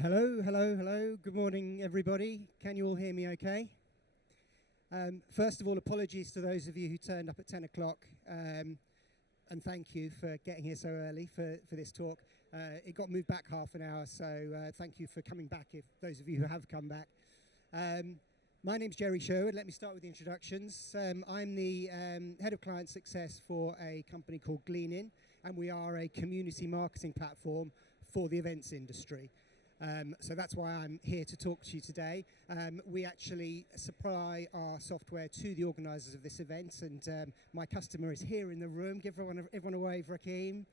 Hello, hello, hello. Good morning, everybody. Can you all hear me okay? First of all, apologies to those of you who turned up at 10 o'clock, and thank you for getting here so early for this talk. It got moved back half an hour, so thank you for coming back, if those of you who have come back. My name's Gerry Sherwood. Let me start with the introductions. I'm the Head of Client Success for a company called Gleanin, and we are a community marketing platform for the events industry. So that's why I'm here to talk to you today. We actually supply our software to the organisers of this event, and my customer is here in the room. Give everyone a wave, Rakeem.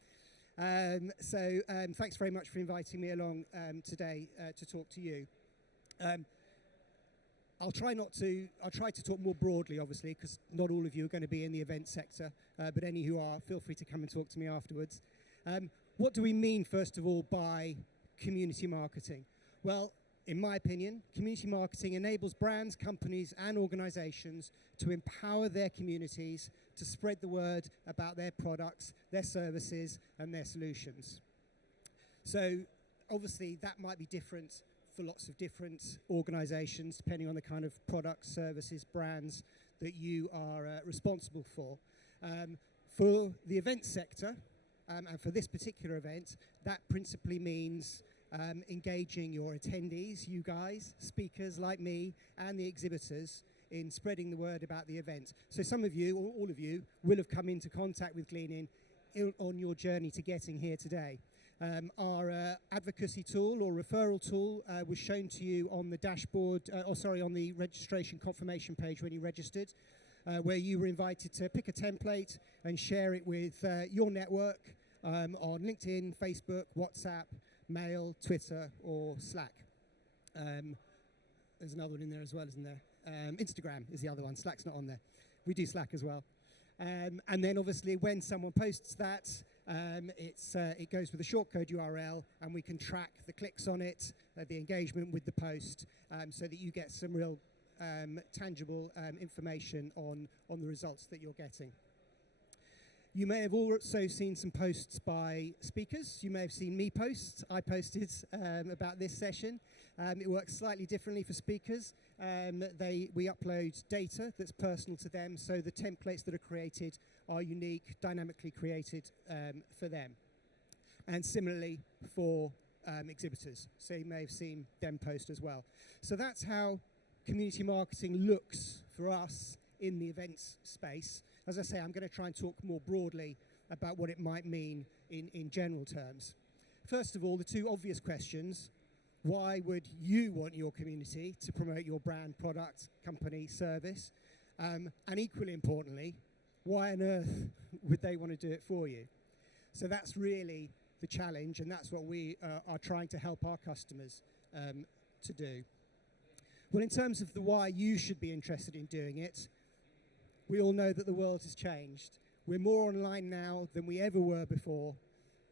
Thanks very much for inviting me along today to talk to you. I'll try to talk more broadly, obviously, because not all of you are going to be in the event sector, but any who are, feel free to come and talk to me afterwards. What do we mean, first of all, by community marketing? Well, in my opinion, community marketing enables brands, companies, and organizations to empower their communities to spread the word about their products, their services, and their solutions. So, obviously, that might be different for lots of different organizations, depending on the kind of products, services, brands that you are responsible for. For the event sector, and for this particular event, that principally means engaging your attendees, you guys, speakers like me, and the exhibitors in spreading the word about the event. So some of you, or all of you, will have come into contact with Gleanin on your journey to getting here today. Our advocacy tool or referral tool was shown to you on the dashboard, on the registration confirmation page when you registered, where you were invited to pick a template and share it with your network on LinkedIn, Facebook, WhatsApp, Mail, Twitter, or Slack. There's another one in there as well, isn't there? Instagram is the other one. Slack's not on there. We do Slack as well. And then obviously when someone posts that, it goes with a shortcode URL, and we can track the clicks on it, the engagement with the post, so that you get some real tangible information on the results that you're getting. You may have also seen some posts by speakers. You may have seen me post. I posted about this session. It works slightly differently for speakers. We upload data that's personal to them, so the templates that are created are unique, dynamically created for them. And similarly for exhibitors. So you may have seen them post as well. So that's how community marketing looks for us in the events space. As I say, I'm going to try and talk more broadly about what it might mean in general terms. First of all, the two obvious questions: why would you want your community to promote your brand, product, company, service? And equally importantly, why on earth would they want to do it for you? So that's really the challenge, and that's what we are trying to help our customers to do. Well, in terms of the why you should be interested in doing it, we all know that the world has changed. We're more online now than we ever were before.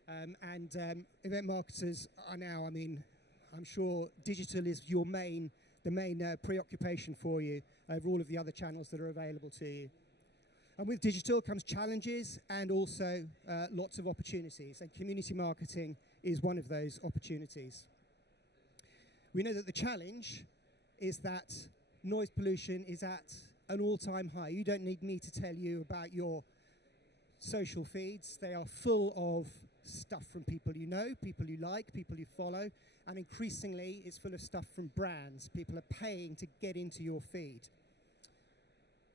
Event marketers are now, I'm sure digital is the main preoccupation for you over all of the other channels that are available to you. And with digital comes challenges and also lots of opportunities. And community marketing is one of those opportunities. We know that the challenge is that noise pollution is at an all-time high. You don't need me to tell you about your social feeds. They are full of stuff from people you know, people you like, people you follow, and increasingly it's full of stuff from brands. People are paying to get into your feed.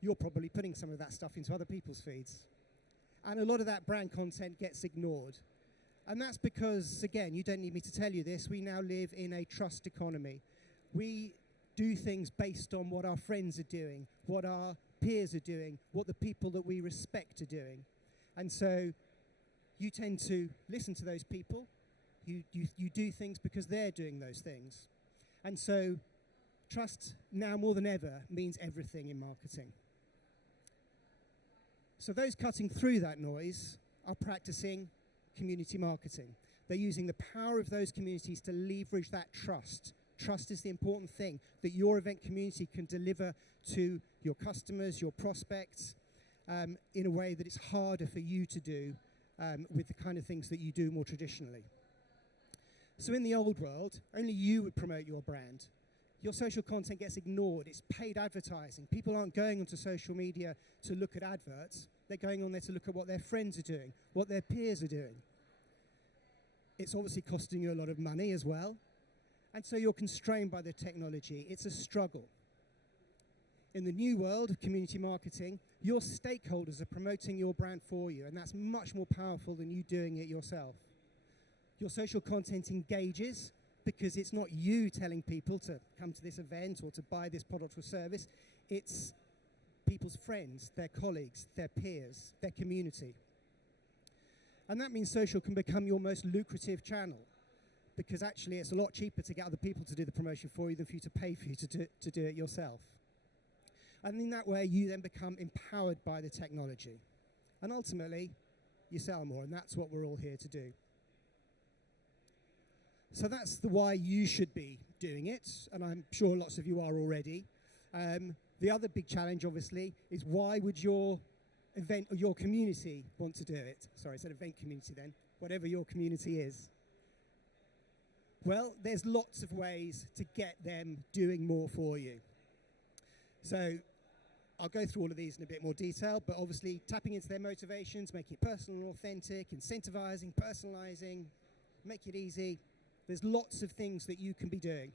You're probably putting some of that stuff into other people's feeds. And a lot of that brand content gets ignored. And that's because, again, you don't need me to tell you this, we now live in a trust economy. We do things based on what our friends are doing, what our peers are doing, what the people that we respect are doing. And so you tend to listen to those people. You do things because they're doing those things. And so trust now more than ever means everything in marketing. So those cutting through that noise are practicing community marketing. They're using the power of those communities to leverage that trust. Trust is the important thing that your event community can deliver to your customers, your prospects, in a way that it's harder for you to do with the kind of things that you do more traditionally. So in the old world, only you would promote your brand. Your social content gets ignored. It's paid advertising. People aren't going onto social media to look at adverts. They're going on there to look at what their friends are doing, what their peers are doing. It's obviously costing you a lot of money as well. And so you're constrained by the technology. It's a struggle. In the new world of community marketing, your stakeholders are promoting your brand for you, and that's much more powerful than you doing it yourself. Your social content engages because it's not you telling people to come to this event or to buy this product or service. It's people's friends, their colleagues, their peers, their community. And that means social can become your most lucrative channel, because actually it's a lot cheaper to get other people to do the promotion for you than for you to pay for you to do it yourself. And in that way, you then become empowered by the technology. And ultimately, you sell more, and that's what we're all here to do. So that's the why you should be doing it, and I'm sure lots of you are already. The other big challenge, obviously, is why would your event or your community want to do it? Sorry, I said event community then. Whatever your community is. Well, there's lots of ways to get them doing more for you. So I'll go through all of these in a bit more detail, but obviously tapping into their motivations, making it personal and authentic, incentivizing, personalizing, make it easy. There's lots of things that you can be doing.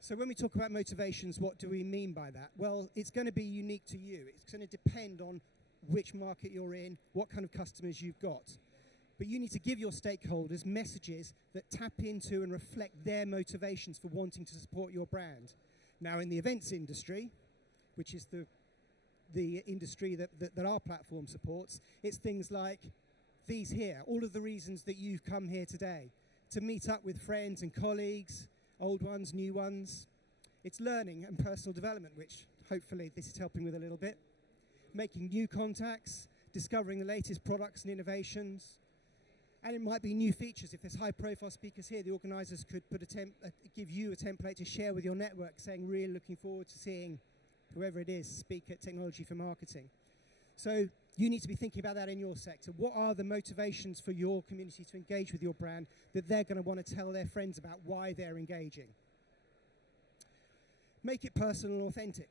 So when we talk about motivations, what do we mean by that? Well, it's going to be unique to you. It's going to depend on which market you're in, what kind of customers you've got. But you need to give your stakeholders messages that tap into and reflect their motivations for wanting to support your brand. Now, in the events industry, which is the industry that our platform supports, it's things like these here, all of the reasons that you've come here today, to meet up with friends and colleagues, old ones, new ones. It's learning and personal development, which hopefully this is helping with a little bit. Making new contacts, discovering the latest products and innovations. And it might be new features. If there's high-profile speakers here, the organisers could give you a template to share with your network, saying, really looking forward to seeing whoever it is speak at Technology for Marketing. So you need to be thinking about that in your sector. What are the motivations for your community to engage with your brand that they're going to want to tell their friends about why they're engaging? Make it personal and authentic.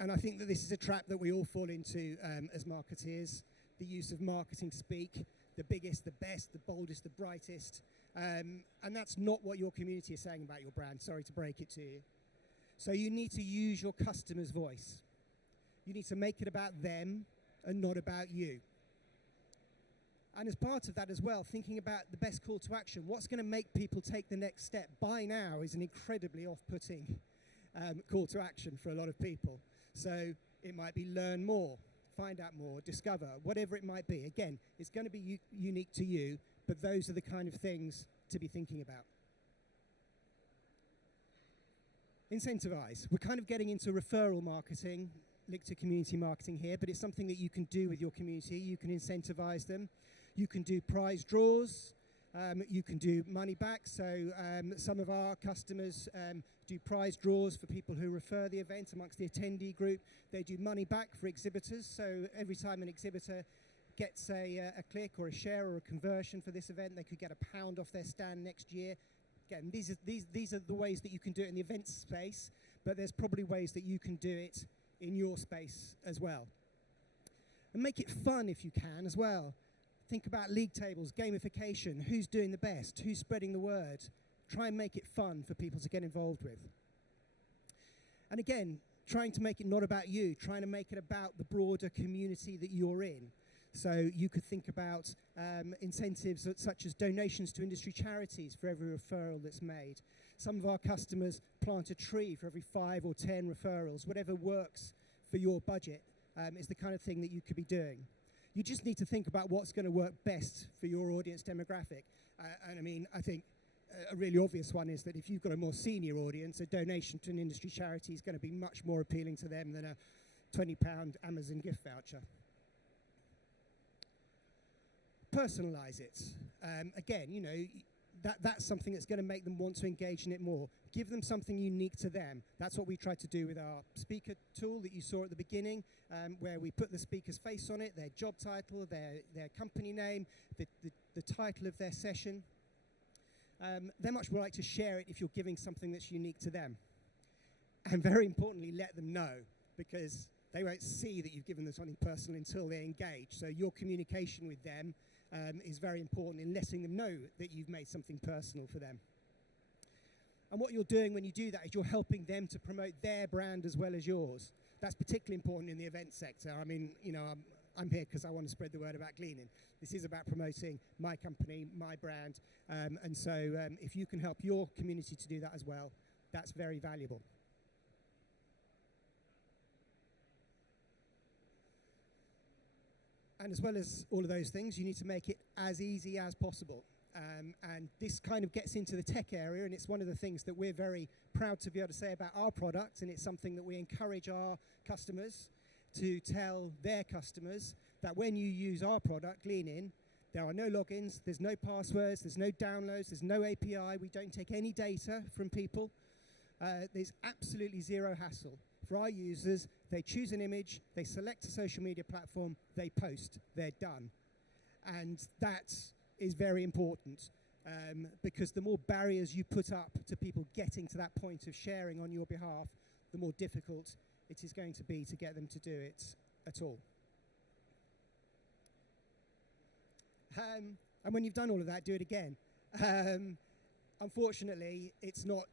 And I think that this is a trap that we all fall into as marketeers, the use of marketing speak. The biggest, the best, the boldest, the brightest. And that's not what your community is saying about your brand. Sorry to break it to you. So you need to use your customer's voice. You need to make it about them and not about you. And as part of that as well, thinking about the best call to action. What's going to make people take the next step? Buy now is an incredibly off-putting call to action for a lot of people. So it might be learn more. Find out more, discover, whatever it might be. Again, it's going to be unique to you, but those are the kind of things to be thinking about. Incentivize. We're kind of getting into referral marketing, linked to community marketing here, but it's something that you can do with your community. You can incentivize them. You can do prize draws. You can do money back. So some of our customers do prize draws for people who refer the event amongst the attendee group. They do money back for exhibitors. So every time an exhibitor gets a click or a share or a conversion for this event, they could get £1 off their stand next year. Again, these are the ways that you can do it in the event space, but there's probably ways that you can do it in your space as well. And make it fun if you can as well. Think about league tables, gamification, who's doing the best, who's spreading the word. Try and make it fun for people to get involved with. And again, trying to make it not about you, trying to make it about the broader community that you're in. So you could think about incentives such as donations to industry charities for every referral that's made. Some of our customers plant a tree for every 5 or 10 referrals. Whatever works for your budget is the kind of thing that you could be doing. You just need to think about what's going to work best for your audience demographic. And I mean, I think a really obvious one is that if you've got a more senior audience, a donation to an industry charity is going to be much more appealing to them than a £20 Amazon gift voucher. Personalize it. Again, you know, that's something that's going to make them want to engage in it more. Give them something unique to them. That's what we tried to do with our speaker tool that you saw at the beginning, where we put the speaker's face on it, their job title, their company name, the title of their session. they're much more likely to share it if you're giving something that's unique to them. And very importantly, let them know, because they won't see that you've given them something personal until they're engaged. So your communication with them is very important in letting them know that you've made something personal for them. And what you're doing when you do that is you're helping them to promote their brand as well as yours. That's particularly important in the event sector. I mean, you know, I'm here because I want to spread the word about cleaning. This is about promoting my company, my brand, and so if you can help your community to do that as well, that's very valuable. And as well as all of those things, you need to make it as easy as possible. And this kind of gets into the tech area, and it's one of the things that we're very proud to be able to say about our product, and it's something that we encourage our customers to tell their customers that when you use our product, Lean In, there are no logins, there's no passwords, there's no downloads, there's no API, we don't take any data from people. There's absolutely zero hassle. For our users, they choose an image, they select a social media platform, they post, they're done. And that is very important because the more barriers you put up to people getting to that point of sharing on your behalf, the more difficult it is going to be to get them to do it at all. And when you've done all of that, do it again. Unfortunately, it's not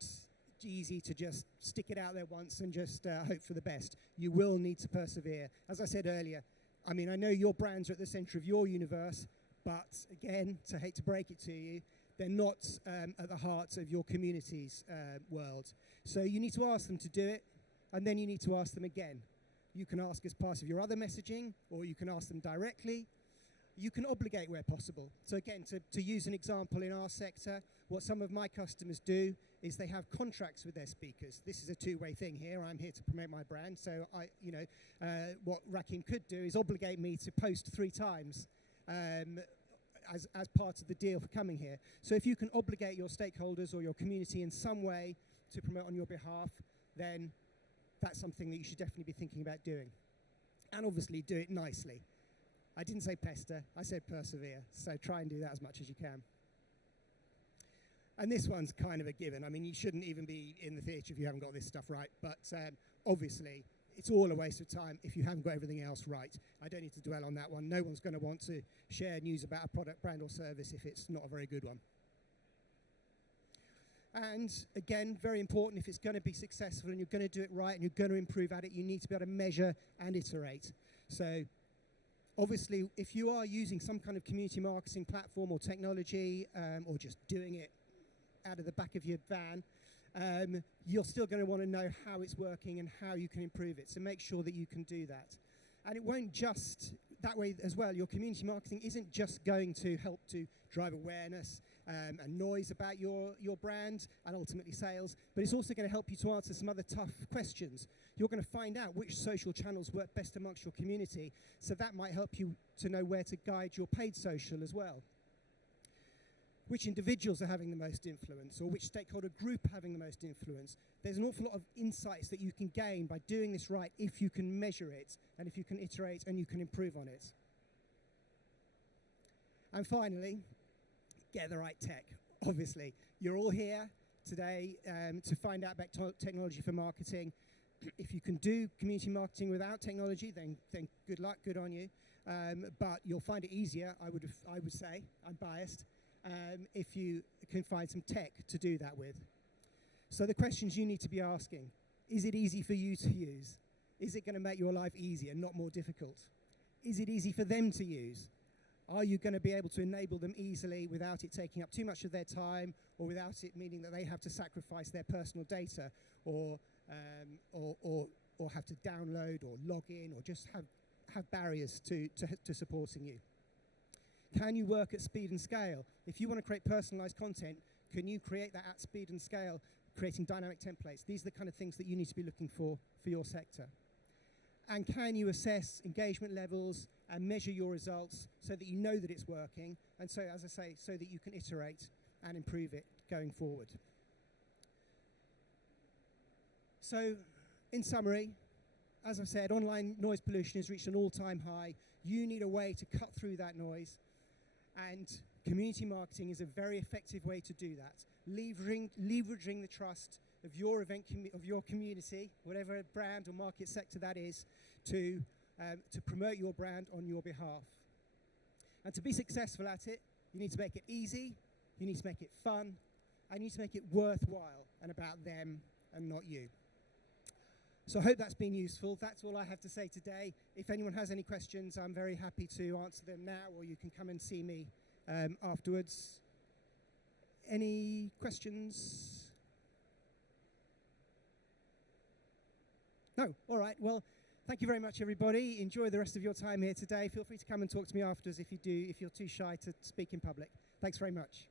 easy to just stick it out there once and just hope for the best. You will need to persevere. As I said earlier, I mean, I know your brands are at the center of your universe, but again, to hate to break it to you, they're not at the heart of your community's world. So you need to ask them to do it, and then you need to ask them again. You can ask as part of your other messaging, or you can ask them directly. You can obligate where possible. So again, to use an example in our sector, what some of my customers do is they have contracts with their speakers. This is a two-way thing here. I'm here to promote my brand. So what Rakim could do is obligate me to post 3 times as part of the deal for coming here. So if you can obligate your stakeholders or your community in some way to promote on your behalf, then that's something that you should definitely be thinking about doing. And obviously do it nicely. I didn't say pester, I said persevere. So try and do that as much as you can. And this one's kind of a given. I mean, you shouldn't even be in the theatre if you haven't got this stuff right. But obviously, it's all a waste of time if you haven't got everything else right. I don't need to dwell on that one. No one's going to want to share news about a product, brand, or service if it's not a very good one. And again, very important, if it's going to be successful and you're going to do it right and you're going to improve at it, you need to be able to measure and iterate. So obviously, if you are using some kind of community marketing platform or technology or just doing it out of the back of your van, you're still going to want to know how it's working and how you can improve it. So make sure that you can do that. And it won't just, that way as well, your community marketing isn't just going to help to drive awareness and noise about your brand and ultimately sales, but it's also going to help you to answer some other tough questions. You're going to find out which social channels work best amongst your community, so that might help you to know where to guide your paid social as well. Which individuals are having the most influence, or which stakeholder group are having the most influence. There's an awful lot of insights that you can gain by doing this right if you can measure it, and if you can iterate and you can improve on it. And finally, get the right tech. Obviously, you're all here today to find out about technology for marketing. If you can do community marketing without technology, then good luck, good on you. But you'll find it easier, I would say, I'm biased, if you can find some tech to do that with. So the questions you need to be asking: is it easy for you to use? Is it going to make your life easier, not more difficult? Is it easy for them to use? Are you going to be able to enable them easily without it taking up too much of their time, or without it meaning that they have to sacrifice their personal data, or have to download or log in, or just have barriers to supporting you? Can you work at speed and scale? If you want to create personalized content, can you create that at speed and scale, creating dynamic templates? These are the kind of things that you need to be looking for your sector. And can you assess engagement levels and measure your results so that you know that it's working, and so, as I say, so that you can iterate and improve it going forward? So, in summary, as I've said, online noise pollution has reached an all-time high. You need a way to cut through that noise. And Community marketing is a very effective way to do that, leveraging the trust of your of your community, whatever brand or market sector that is, to promote your brand on your behalf. And to be successful at it, you need to make it easy, you need to make it fun, and you need to make it worthwhile and about them and not you. So I hope that's been useful. That's all I have to say today. If anyone has any questions, I'm very happy to answer them now, or you can come and see me afterwards. Any questions? No? All right. Well, thank you very much, everybody. Enjoy the rest of your time here today. Feel free to come and talk to me afterwards if you're too shy to speak in public. Thanks very much.